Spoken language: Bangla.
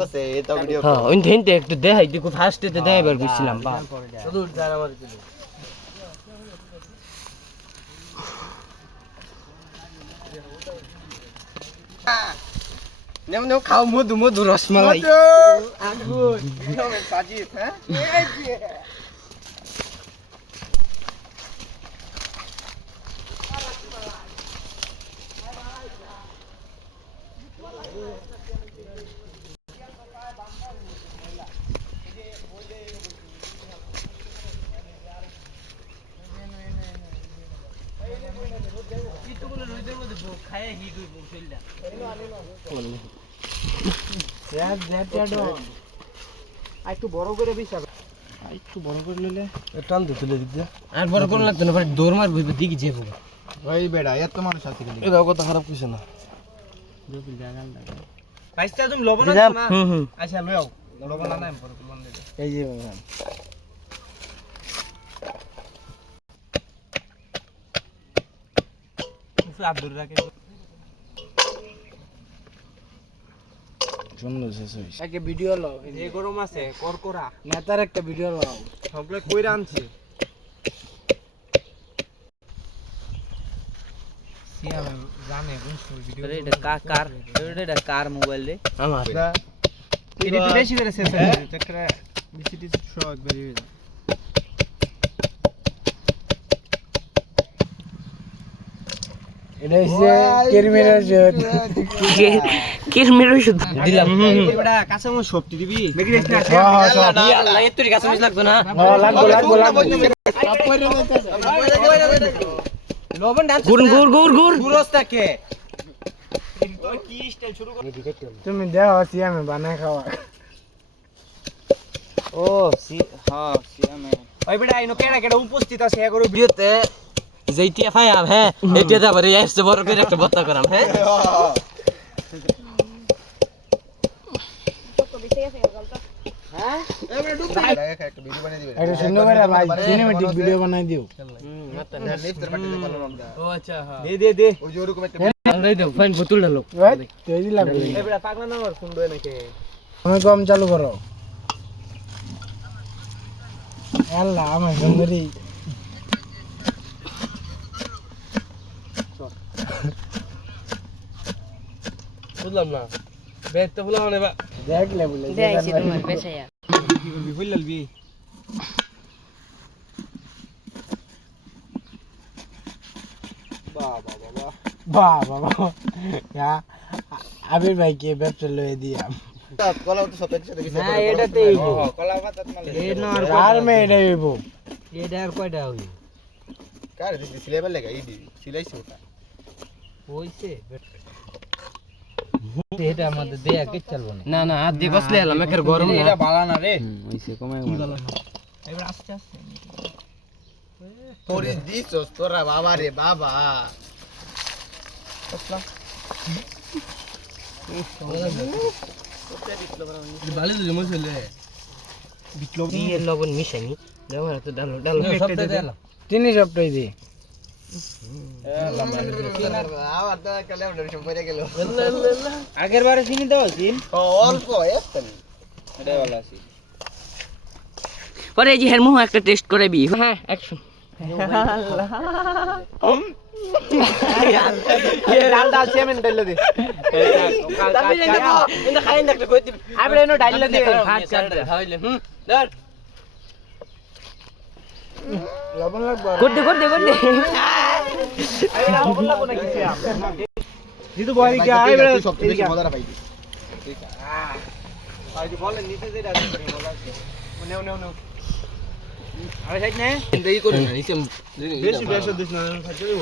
করতেছে এটা ভিডিও হ্যাঁ ওই দিনতে একটু দেখাই দেখো ফার্স্টে তো দেখাইবার কইছিলাম বা শুধু যার আমার দিল নেও নেও খাও মধু মধু রসমালাই আগুন কিভাবে সাজিত হ্যাঁ এই যে একটু বড় করে বিছাবে একটু বড় করে নিলে টান দিতে দিতে আর বড় কোন লাগতো না ভাই দৌড় মার দিকে যাবো ভাই বেড়া এত মানুষ আছে কি এটা কথা খারাপ কইছে না পাইছটা তুমি লবণ আনছো না হুম আচ্ছা লও লবণ আনাম পরে লবণ দে এই যে আব্দুর রাকে সুন্দর শেষ হইছে আগে ভিডিও লও এই গরম আছে করকরা নেতার একটা ভিডিও লাও সবগুলো কইরা আনছে সিয়া জানে কোন ভিডিও এটা কার মোবাইল রে আমার এটা তো বেশি করে শেষ হয়ে যায় চক্রা বিসিটি শো একবার হয়ে যায় এটা হইছে কিরমির ওষুধ দিলাম এটা কাঁচা মরিচ সবটি দিবি মেকি দেখ না আল্লাহ এত কাঁচা মরিচ লাগতো না লাগবো লবণ ডান্স গুড় গুরস্তাকে কি স্টাইল শুরু কর তুমি দেও সিয়ামে বানায় খাওয়া ও হ্যাঁ সিএমএ ওই বেটা ইনো কেডা কেডা উপস্থিত আছে এগো ভিডিওতে যেইটিয়া ফায়াম হ্যাঁ এটা তারপরে এসে বড় করে একটা বত্তা করাম হ্যাঁ একটা ভিডিও বানিয়ে দিবেন এটা সুন্দর করে ভাই সিনেমেটিক ভিডিও বানাই দিও ও আচ্ছা হ্যাঁ দে দে ওই যে ওরকম একটা আলাই দাও ফাইন বোতল ডালো তেজি লাগবে এই বেটা পাগলা না আর সুন্দর নাকি তুমি কম চালু করো আল্লাহ আমার সুন্দরী বুঝলাম না বেদ তো বলা মানে দেখলে বলে দেখাইছি তোমার পেছায়া কি করবি বললালবি বাবা বাবা বাবা আবির ভাইকে ব্যবসা লয়ে দিয়াম কলা তো সব একসাথে দিছে না এটাতেই হইবো কলা পাতা মানে এ না আর মে এটাই হইবো এটা আর কয়টা হই কার দিছি সিলেবার লাগা এই দি সিলাইছে ওটা হইছে এটা আমাদের দেয়া কে চলবো না না হাত দিয়ে বসলে এলাম একের গরম না এটা বালা না রে হইছে কমাই কি বালা না এবার আস্তে আস্তে তোরে দিছস তোরা বাবা রে বাবা আসলা বালি দিলে মশলে বিপ্লব দিয়ে লবণ মিশাইনি দাও আর তো ডালো ডালো সবটা দিলাম তিনই সবটাই দি আবার তো কালে আমরা সব পড়ে গেল আগের বারে চিনি দাও চিন অল্প একটা এটা ভালো আছে পরে এই যে হের মুহ একটা টেস্ট করে বি হ্যাঁ অ্যাকশন ডাল ডাল সেমেন্ট ডাল দে ইন্দা খাইন দেখতে কই দিবি আইবড়ে নো ডাল দে হাত কাট দে হইলে ধর লবণ লাগবে করতে আরে লবণ লাগো না কিছু দিদু বলি কি আইবড়ে সবচেয়ে বেশি মজা পাইছি ঠিক আছে আর যে বলেন নিচে যেটা আছে মজা আছে নেও নেও নেও আরে সাইড নে এই করে না নিচে বেশি বেশি দিস না খাইতে দেব